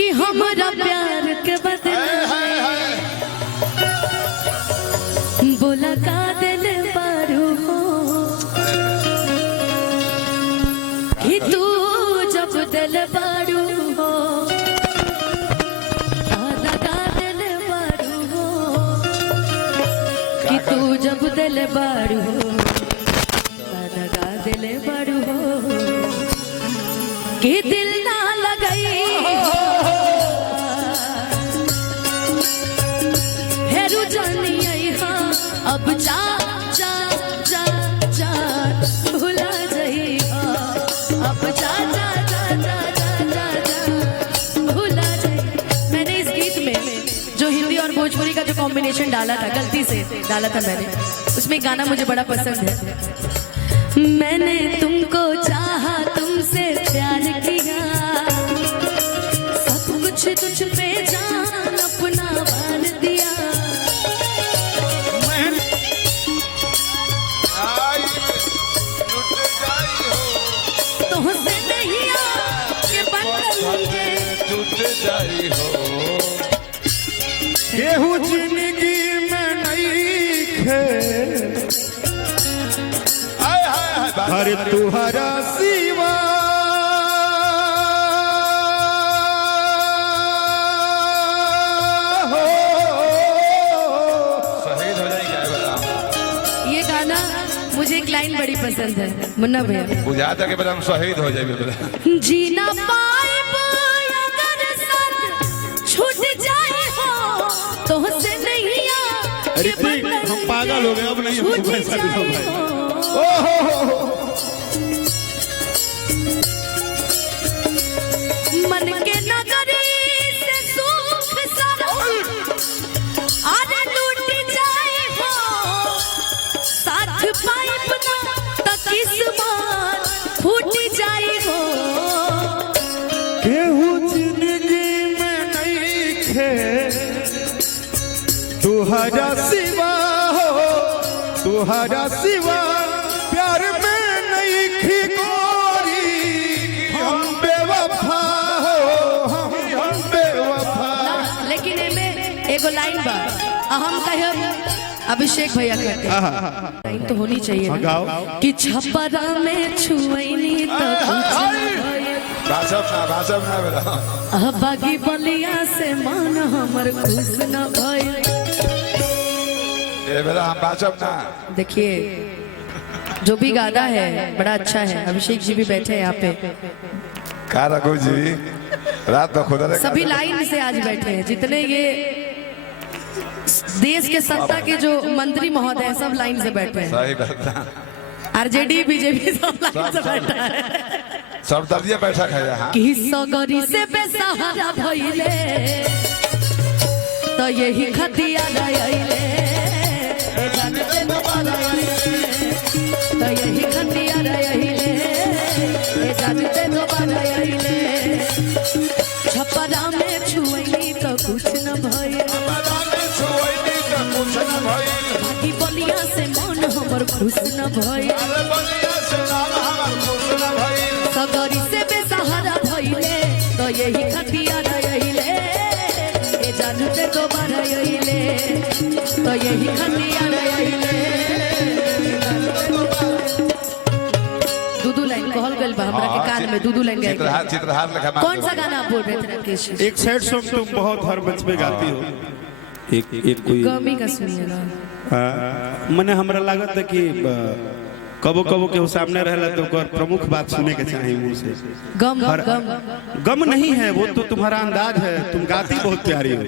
कि हमारा प्यार के बदले बोला का दिल बारू हो कि तू जब दिल बारू हो आधा का दिल बारू हो कि तू जब दिल बारू हो आधा का दिल बारू हो कि दिल ना लगाई हेरू जानी हाँ अब जा जा जा जा भुला जाई अब जा जा जा जा जा जा जा भुला जाई। मैंने इस गीत में जो हिंदी और भोजपुरी का जो कॉम्बिनेशन डाला था, गलती से डाला था मैंने, उसमें गाना मुझे बड़ा पसंद है। मैंने तुमको चाहा, तुमसे प्यार किया, सब कुछ तुझ पे जान अपना वार दिया। तुझसे नहीं आके बंधन मुझे टूट जाई हो केहू जिंदगी में नहीं खे हर तुहरा सिवा हो। शहीद हो जाएगी क्या बताओ। ये गाना मुझे एक लाइन बड़ी पसंद है मुन्ना भैया, बुझाता कि बता हम शहीद हो जाएंगे। जीना पाए अगर साथ छूट जाए हो तो से नहीं ऋतिक हम पागल हो गए, अब नहीं हम वैसा भी हो भाई। मन के नगरी से सुख सारा आधे लूट जाए हो साथ पाइप ना किस्मत फूट जाए हो। केहू जिंदगी में नहीं खे तुहरा सिवा हो, तुहरा सिवा प्यार में नहीं खी गोरी, हम बेवफा हो, हम बेवफा। लेकिन एमे एगो लाइन बा हम कहे अभिषेक भैया कहते हैं, लाइन तो होनी चाहिए ना कि छपरा में छुएनी तो भाषा ना बेटा। बागी बलिया से मान हमर खुश न भइल। ये बेटा हम भाषा ना। देखिए जो भी गाना है बड़ा अच्छा है। अभिषेक जी भी बैठे हैं यहाँ पे, का रघु जी रात तो खुदा सभी लाइन से आज बैठे हैं। जितने ये देश के सत्ता के जो मंत्री महोदय हैं सब लाइन से बैठे हैं। सही बात है। आरजेडी बीजेपी सब लाइन से बैठा है। सब दर्दिया बैठा है यहाँ। कि सगरी से बेसहारा भइले तो यही खतिया रहिले जानते दोबारा तो यही खतिया रहिले जानते दोबारा रहिले। छपरा में छुएनी तो कुछ न भइल, बाकी बलिया से मन हमर खुश न भइल। सगरी से बेसहारा भइले तो यही खतिया रहिले जानते दोबारा रहिले तो यही खतिया रहिले। दूदू लाइन कहल गइल बा हमरा के कान में, दूदू लाइन गाए। चित्रहार लिखा। कौन सा गाना आप बोल रहे थे राकेश? एक सैड सॉन्ग तुम बहुत हर मंच पे गाती हो। एक कोई गमी का सुनिएगा। मने हमरा लागत है कि कबो कबो के सामने रहला तो ओकर प्रमुख बात सुने के चाहिए मुंह से। गम गम गम नहीं है वो तो तुम्हारा अंदाज है, तुम गाती बहुत प्यारी हो।